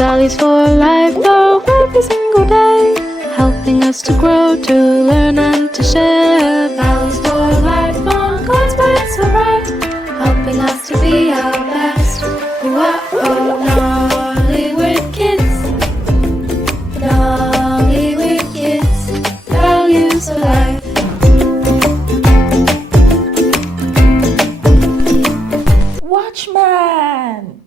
Valleys for life, though every single day, helping us to grow, to learn and to share. Valleys for life on God's words so bright, helping us to be our best. Whoa, Nollywood kids, Nollywood kids, values for life. Watchman!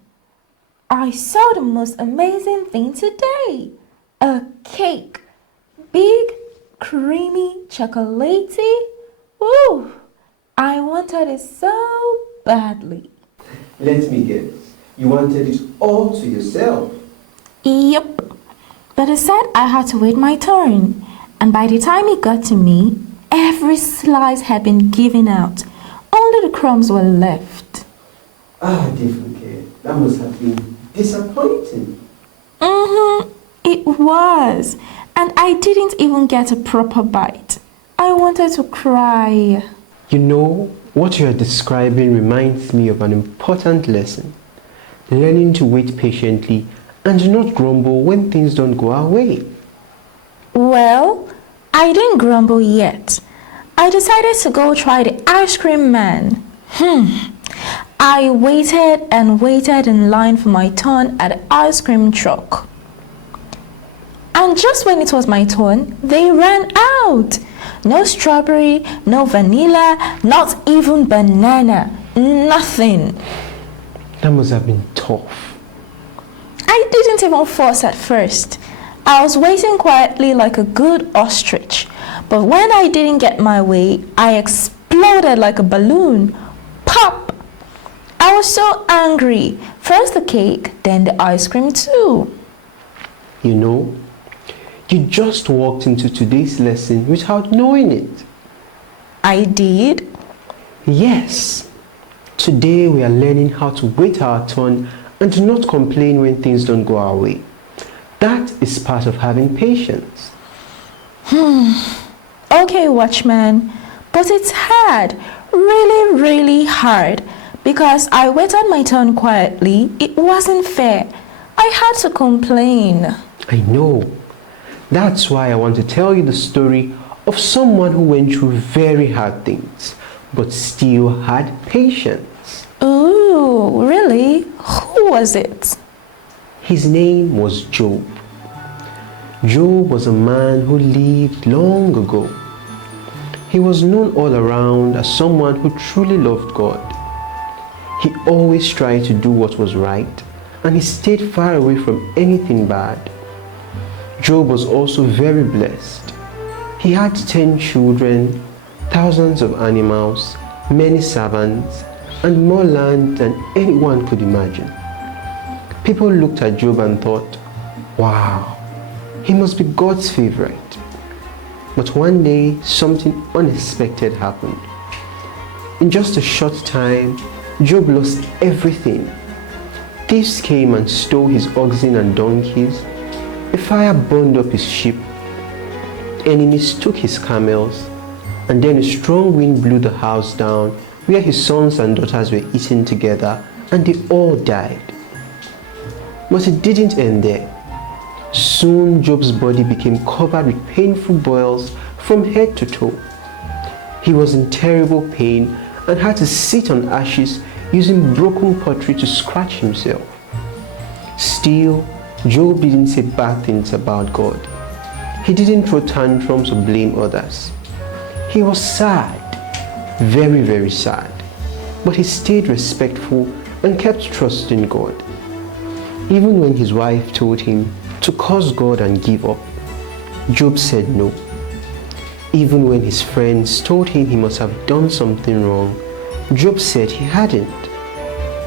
I saw the most amazing thing today. A cake. Big, creamy, chocolatey. Ooh, I wanted it so badly. Let me guess. You wanted it all to yourself. Yep. But I said I had to wait my turn. And by the time it got to me, every slice had been given out. Only the crumbs were left. Adefunke, that must have been disappointing. It was. And I didn't even get a proper bite. I wanted to cry. You know, what you are describing reminds me of an important lesson. Learning to wait patiently and not grumble when things don't go our way. Well, I didn't grumble yet. I decided to go try the ice cream man. I waited and waited in line for my turn at the ice cream truck. And just when it was my turn, they ran out. No strawberry, no vanilla, not even banana, nothing. That must have been tough. I didn't even fuss at first. I was waiting quietly like a good ostrich. But when I didn't get my way, I exploded like a balloon. Pop! I was so angry. First the cake, then the ice cream too. You know, you just walked into today's lesson without knowing it. I did? Yes. Today we are learning how to wait our turn and to not complain when things don't go our way. That is part of having patience. Okay, watchman, but it's hard, really, really hard, because I waited my turn quietly. It wasn't fair. I had to complain. I know. That's why I want to tell you the story of someone who went through very hard things, but still had patience. Ooh, really? Who was it? His name was Job. Job was a man who lived long ago. He was known all around as someone who truly loved God. He always tried to do what was right, and he stayed far away from anything bad. Job was also very blessed. He had 10 children, thousands of animals, many servants, and more land than anyone could imagine. People looked at Job and thought, wow, he must be God's favorite. But one day, something unexpected happened. In just a short time, Job lost everything. Thieves came and stole his oxen and donkeys. A fire burned up his sheep. Enemies took his camels. And then a strong wind blew the house down where his sons and daughters were eating together, and they all died. But it didn't end there. Soon Job's body became covered with painful boils from head to toe. He was in terrible pain and had to sit on ashes using broken pottery to scratch himself. Still, Job didn't say bad things about God. He didn't throw tantrums or blame others. He was sad, very, very sad. But he stayed respectful and kept trusting God. Even when his wife told him to curse God and give up, Job said no. Even when his friends told him he must have done something wrong, Job said he hadn't.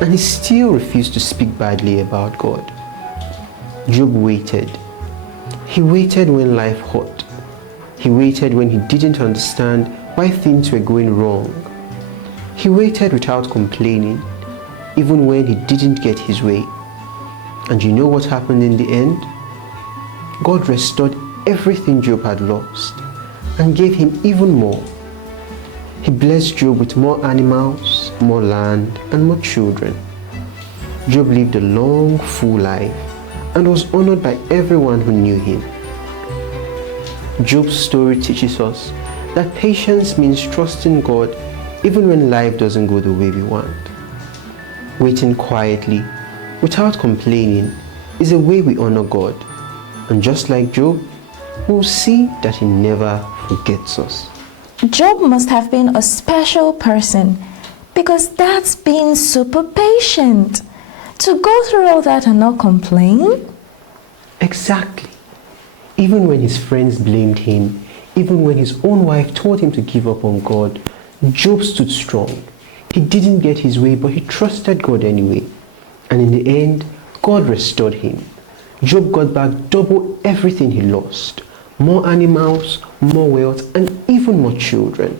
And he still refused to speak badly about God. Job waited. He waited when life hurt. He waited when he didn't understand why things were going wrong. He waited without complaining, even when he didn't get his way. And you know what happened in the end? God restored everything Job had lost and gave him even more. He blessed Job with more animals, more land, and more children. Job lived a long, full life, and was honored by everyone who knew him. Job's story teaches us that patience means trusting God even when life doesn't go the way we want. Waiting quietly, without complaining, is a way we honor God. And just like Job, we'll see that he never forgets us. Job must have been a special person because that's being super patient. To go through all that and not complain? Exactly. Even when his friends blamed him, even when his own wife told him to give up on God, Job stood strong. He didn't get his way, but he trusted God anyway. And in the end, God restored him. Job got back double everything he lost. More animals, more wealth, and even more children.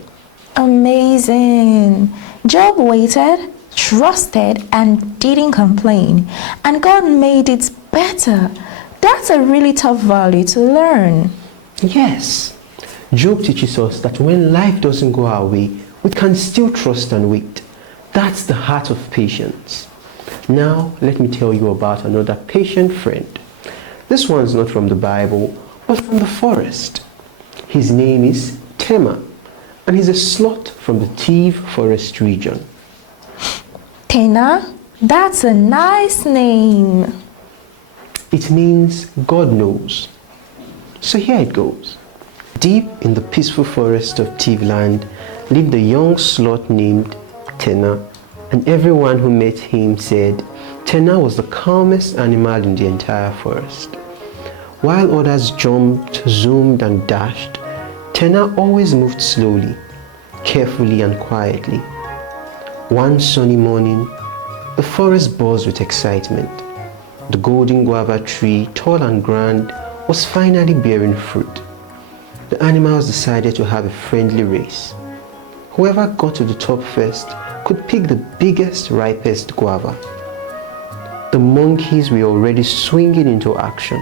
Amazing. Job waited, trusted, and didn't complain. And God made it better. That's a really tough value to learn. Yes. Job teaches us that when life doesn't go our way, we can still trust and wait. That's the heart of patience. Now, let me tell you about another patient friend. This one's not from the Bible, but from the forest. His name is Tenna, and he's a sloth from the Tiv forest region. Tenna? That's a nice name. It means God knows. So here it goes. Deep in the peaceful forest of Tiv land lived a young sloth named Tenna, and everyone who met him said Tenna was the calmest animal in the entire forest. While others jumped, zoomed, and dashed, Tenna always moved slowly, carefully, and quietly. One sunny morning, the forest buzzed with excitement. The golden guava tree, tall and grand, was finally bearing fruit. The animals decided to have a friendly race. Whoever got to the top first could pick the biggest, ripest guava. The monkeys were already swinging into action.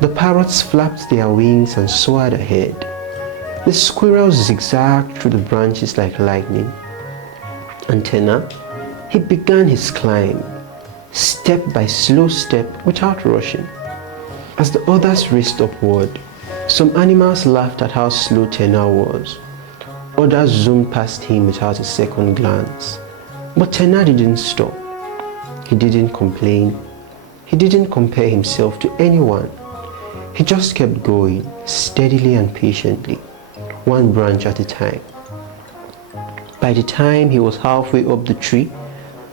The parrots flapped their wings and soared ahead. The squirrels zigzagged through the branches like lightning. And Tenna, he began his climb, step by slow step without rushing. As the others raced upward, some animals laughed at how slow Tenna was. Others zoomed past him without a second glance. But Tenna didn't stop. He didn't complain. He didn't compare himself to anyone. He just kept going, steadily and patiently, one branch at a time. By the time he was halfway up the tree,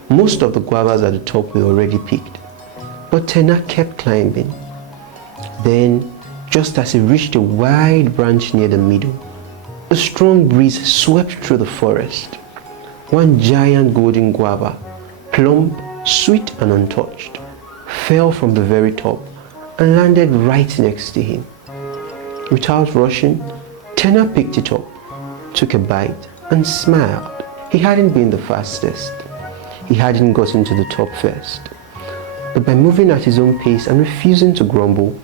most of the guavas at the top were already picked. But Tenna kept climbing. Then, just as he reached a wide branch near the middle, a strong breeze swept through the forest. One giant golden guava, plump, sweet and untouched, fell from the very top and landed right next to him. Without rushing, Tenna picked it up, took a bite and smiled. He hadn't been the fastest. He hadn't gotten to the top first. But by moving at his own pace and refusing to grumble,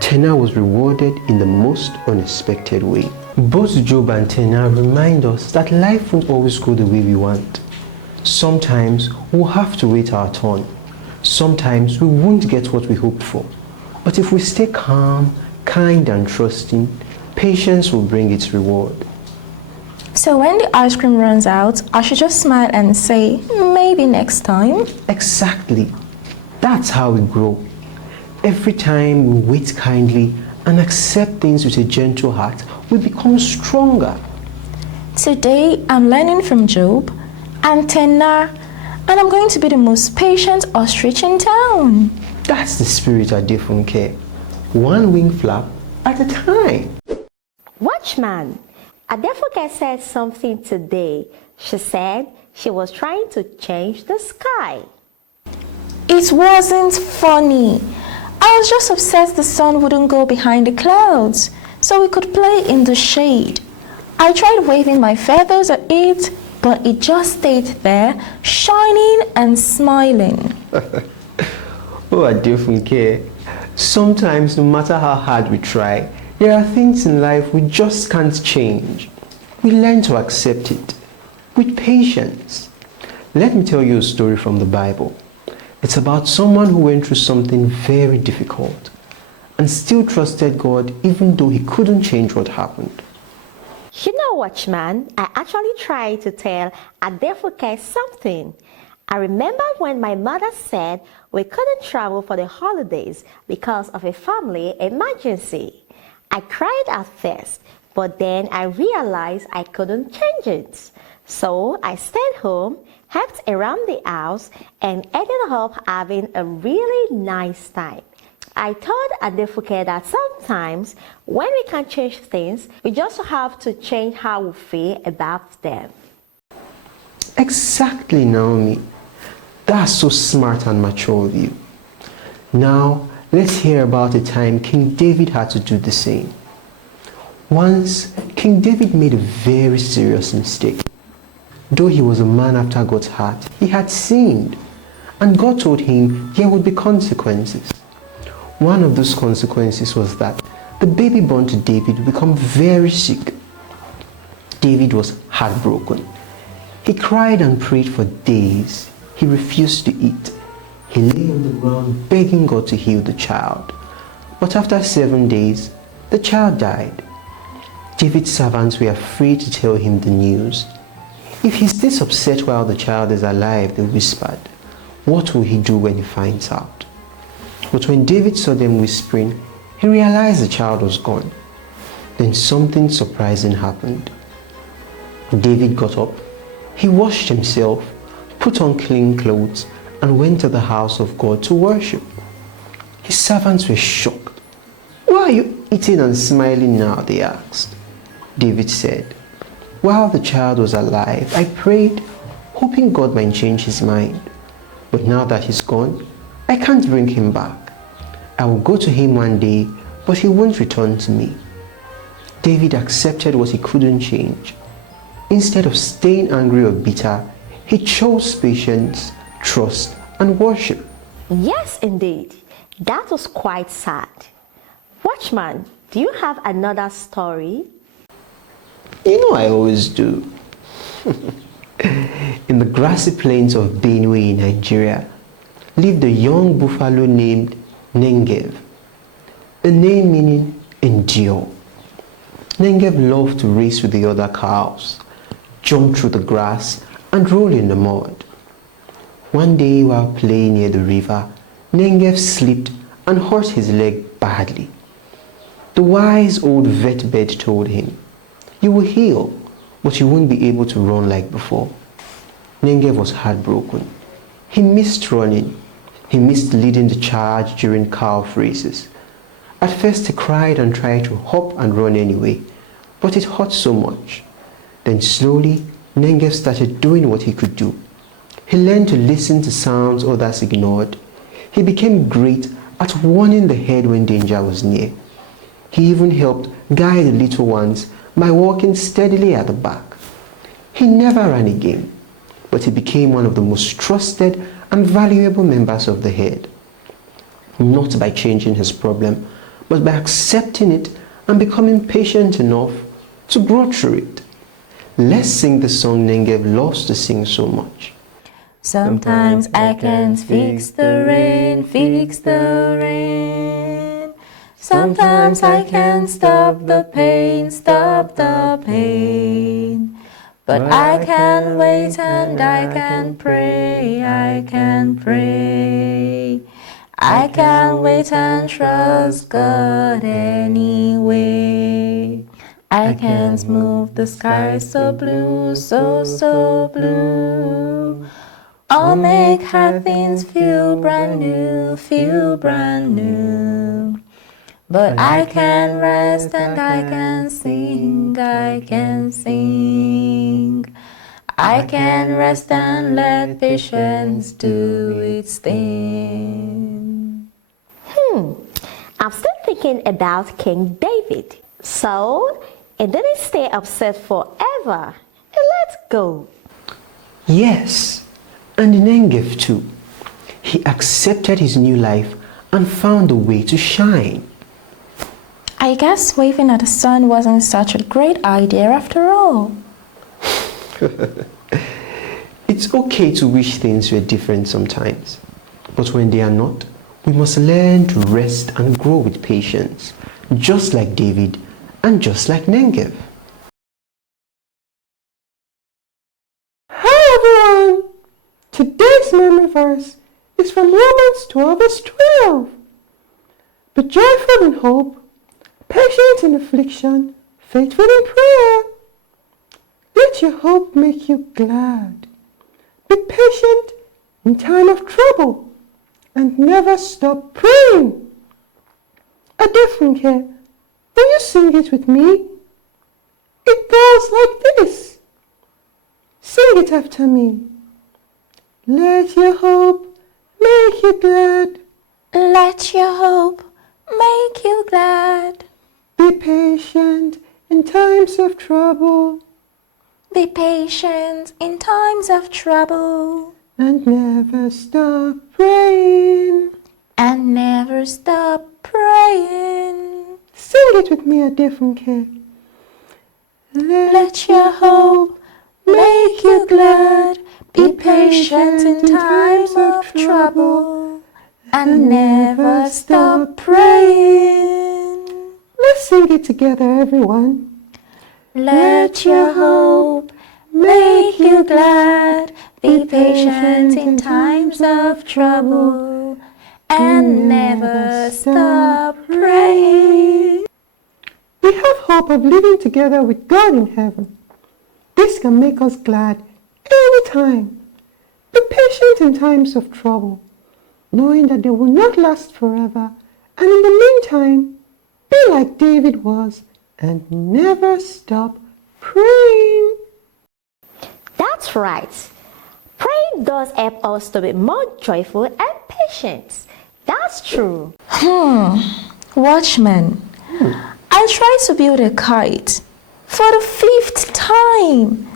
Tenna was rewarded in the most unexpected way. Both Job and Tenna remind us that life won't always go the way we want. Sometimes we'll have to wait our turn. Sometimes we won't get what we hoped for. But if we stay calm, kind and trusting, patience will bring its reward. So when the ice cream runs out, I should just smile and say, maybe next time? Exactly. That's how we grow. Every time we wait kindly and accept things with a gentle heart, we become stronger. Today, I'm learning from Job and Tenna, and I'm going to be the most patient ostrich in town. That's the spirit of Adefunke. One wing flap at a time. Watchman, Adefunke said something today. She said she was trying to change the sky. It wasn't funny. I was just upset the sun wouldn't go behind the clouds, so we could play in the shade. I tried waving my feathers at it, but it just stayed there, shining and smiling. Oh, Adefunke, sometimes no matter how hard we try, there are things in life we just can't change. We learn to accept it with patience. Let me tell you a story from the Bible. It's about someone who went through something very difficult and still trusted God even though he couldn't change what happened. You know, Watchman, I actually tried to tell Adefunke something. I remember when my mother said we couldn't travel for the holidays because of a family emergency. I cried at first, but then I realized I couldn't change it. So I stayed home, helped around the house, and ended up having a really nice time. I told Adefunke that sometimes when we can't change things, we just have to change how we feel about them. Exactly, Naomi. That's so smart and mature of you. Now, let's hear about a time King David had to do the same. Once, King David made a very serious mistake. Though he was a man after God's heart, he had sinned, and God told him there would be consequences. One of those consequences was that the baby born to David would become very sick. David was heartbroken. He cried and prayed for days. He refused to eat. He lay on the ground begging God to heal the child. But after 7 days, the child died. David's servants were afraid to tell him the news. If he stays upset while the child is alive, they whispered, what will he do when he finds out? But when David saw them whispering, he realized the child was gone. Then something surprising happened. David got up, he washed himself, put on clean clothes, and went to the house of God to worship. His servants were shocked. Why are you eating and smiling now? They asked. David said, while the child was alive, I prayed, hoping God might change his mind. But now that he's gone, I can't bring him back. I will go to him one day, but he won't return to me. David accepted what he couldn't change. Instead of staying angry or bitter, he chose patience, trust, and worship. Yes, indeed. That was quite sad. Watchman, do you have another story? You know I always do. In the grassy plains of Benue in Nigeria lived a young buffalo named Nengev, a name meaning endure. Nengev loved to race with the other cows, jump through the grass, and roll in the mud. One day while playing near the river, Nengev slipped and hurt his leg badly. The wise old vet bird told him, you will heal, but you won't be able to run like before. Nengev was heartbroken. He missed running. He missed leading the charge during calf races. At first he cried and tried to hop and run anyway, but it hurt so much. Then slowly, Nengev started doing what he could do. He learned to listen to sounds others ignored. He became great at warning the herd when danger was near. He even helped guide the little ones by walking steadily at the back. He never ran again, but he became one of the most trusted and valuable members of the herd. Not by changing his problem, but by accepting it and becoming patient enough to grow through it. Let's sing the song Nengev loves to sing so much. Sometimes I can't fix the rain, fix the rain. Sometimes I can't stop the pain, stop the pain. But I can wait and I can pray, I can pray. I can wait and trust God anyway. I can't move the sky so blue, so blue. Or make hard things feel brand new, feel brand new. But I can rest and I can sing, I can sing. I can rest and let patience do its thing. I'm still thinking about King David. So, he didn't stay upset forever. He let go. Yes, and Nengev too. He accepted his new life and found a way to shine. I guess waving at the sun wasn't such a great idea after all. It's okay to wish things were different sometimes. But when they are not, we must learn to rest and grow with patience, just like David and just like Nengev. Hi everyone! Today's memory verse is from Romans 12 verse 12. Be joyful in hope, patient in affliction, faithful in prayer. Let your hope make you glad. Be patient in time of trouble and never stop praying. Adefunke, will you sing it with me? It goes like this. Sing it after me. Let your hope make you glad. Let your hope make you glad. Be patient in times of trouble Be patient in times of trouble and never stop praying. and never stop praying. Sing it with me, Adefunke. Let your hope make you glad. Be patient in times of trouble and never stop praying. Let's sing it together, everyone. Let your hope make you glad. Be patient in times of trouble and never stop praying. We have hope of living together with God in heaven. This can make us glad anytime. Be patient in times of trouble, knowing that they will not last forever, and in the meantime, be like David was and never stop praying. That's right. Praying does help us to be more joyful and patient. That's true. Watchman, I tried to build a kite for the 5th time,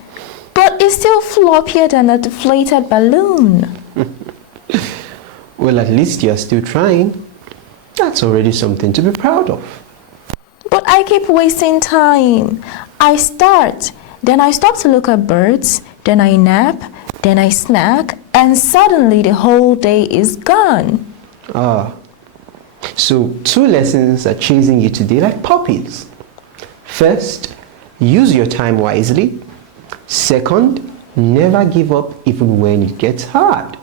but it's still floppier than a deflated balloon. Well, at least you are still trying. That's already something to be proud of. But I keep wasting time. I start, then I stop to look at birds, then I nap, then I snack, and suddenly the whole day is gone. So 2 lessons are chasing you today like puppies. First, use your time wisely. Second, never give up even when it gets hard.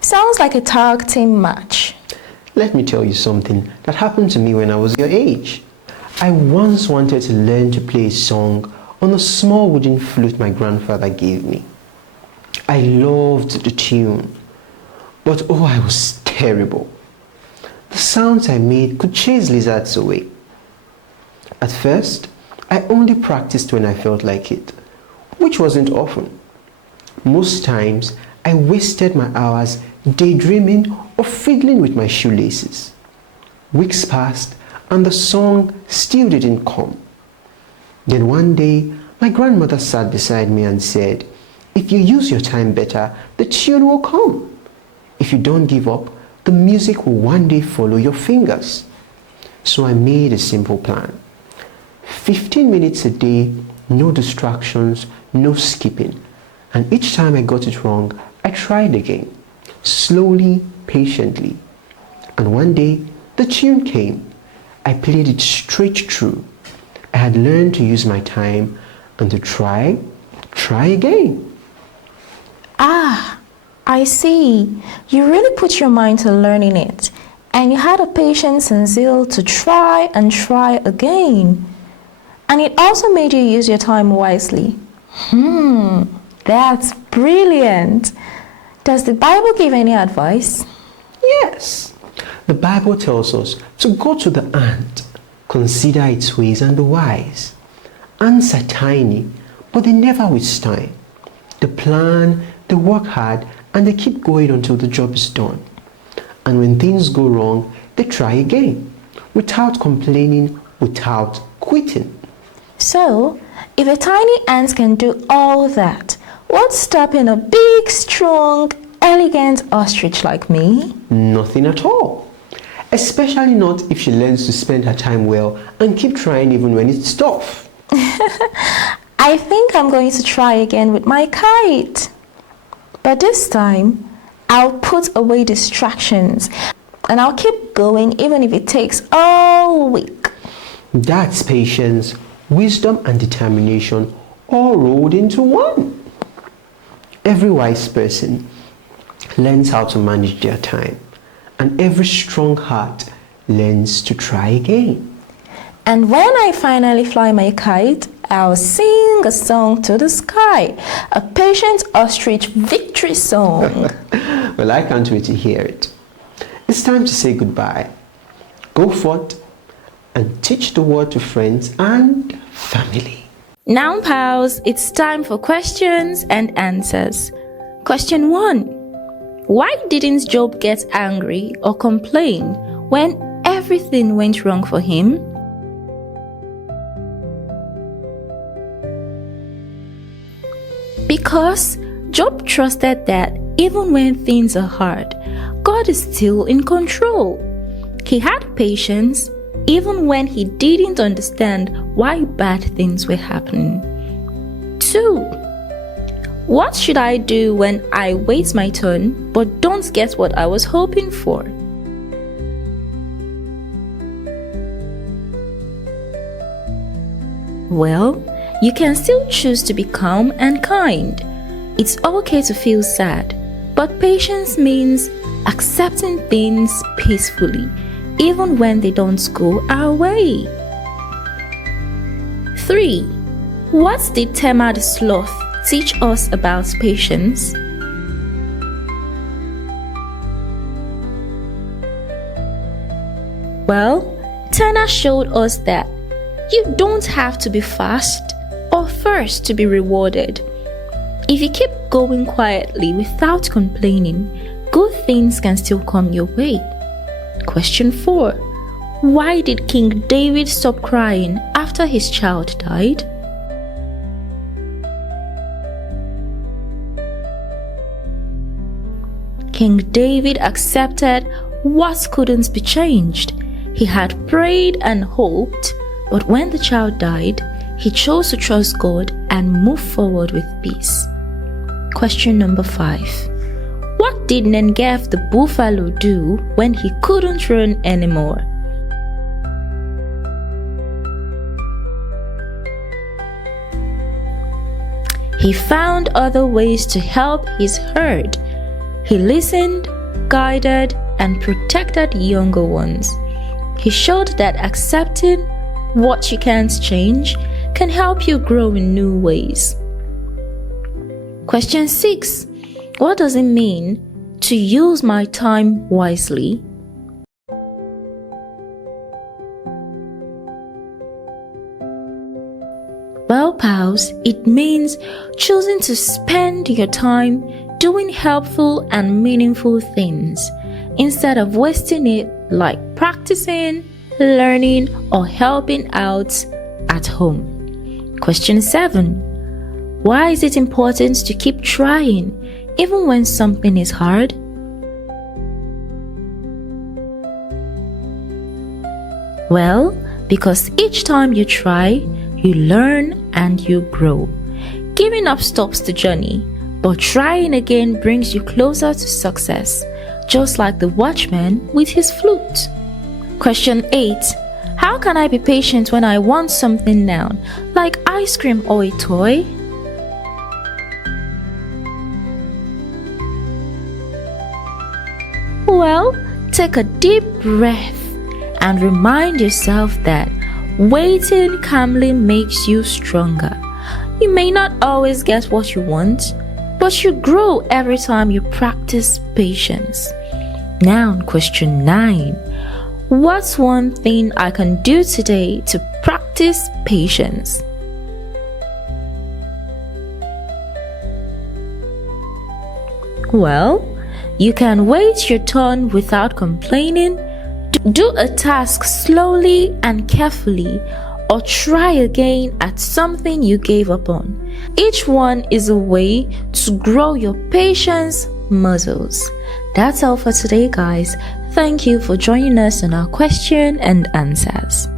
Sounds like a tag team match. Let me tell you something that happened to me when I was your age. I once wanted to learn to play a song on a small wooden flute my grandfather gave me. I loved the tune, but I was terrible. The sounds I made could chase lizards away. At first, I only practiced when I felt like it, which wasn't often. Most times, I wasted my hours daydreaming or fiddling with my shoelaces. Weeks passed and the song still didn't come. Then one day, my grandmother sat beside me and said, "If you use your time better, the tune will come. If you don't give up, the music will one day follow your fingers." So I made a simple plan. 15 minutes a day, no distractions, no skipping. And each time I got it wrong, I tried again, slowly, patiently. And one day, the tune came. I played it straight through. I had learned to use my time and to try again. I see. You really put your mind to learning it, and you had the patience and zeal to try and try again. And it also made you use your time wisely. That's brilliant. Does the Bible give any advice? Yes. The Bible tells us to go to the ant, consider its ways and be wise. Ants are tiny, but they never waste time. They plan, they work hard, and they keep going until the job is done. And when things go wrong, they try again, without complaining, without quitting. So, if a tiny ant can do all that, what's stopping a big, strong, elegant ostrich like me? Nothing at all. Especially not if she learns to spend her time well and keep trying even when it's tough. I think I'm going to try again with my kite. But this time, I'll put away distractions and I'll keep going even if it takes all week. That's patience, wisdom, and determination all rolled into one. Every wise person learns how to manage their time, and every strong heart learns to try again. And when I finally fly my kite, I'll sing a song to the sky, a patient ostrich victory song. Well, I can't wait to hear it. It's time to say goodbye. Go forth and teach the word to friends and family. Now, pals, it's time for questions and answers. Question 1. Why didn't Job get angry or complain when everything went wrong for him? Because Job trusted that even when things are hard, God is still in control. He had patience even when he didn't understand why bad things were happening. 2. What should I do when I wait my turn but don't get what I was hoping for? Well, you can still choose to be calm and kind. It's okay to feel sad, but patience means accepting things peacefully, even when they don't go our way. 3. What did Tenna the sloth teach us about patience? Well, Tenna showed us that you don't have to be fast or first to be rewarded. If you keep going quietly without complaining, good things can still come your way. Question 4. Why did King David stop crying after his child died? King David accepted what couldn't be changed. He had prayed and hoped, but when the child died, he chose to trust God and move forward with peace. Question number 5. What did Nengev the buffalo do when he couldn't run anymore? He found other ways to help his herd. He listened, guided, and protected younger ones. He showed that accepting what you can't change can help you grow in new ways. Question 6. What does it mean to use my time wisely? Well, pals, it means choosing to spend your time doing helpful and meaningful things instead of wasting it like practicing, learning, or helping out at home. Question 7. Why is it important to keep trying even when something is hard? Well, because each time you try, you learn and you grow. Giving up stops the journey, but trying again brings you closer to success, just like the watchman with his flute. Question 8. How can I be patient when I want something now, like ice cream or a toy? Well, take a deep breath and remind yourself that waiting calmly makes you stronger. You may not always get what you want, but you grow every time you practice patience. Now, question 9. What's one thing I can do today to practice patience? Well, you can wait your turn without complaining, do a task slowly and carefully, or try again at something you gave up on. Each one is a way to grow your patience muscles. That's all for today, guys. Thank you for joining us on our question and answers.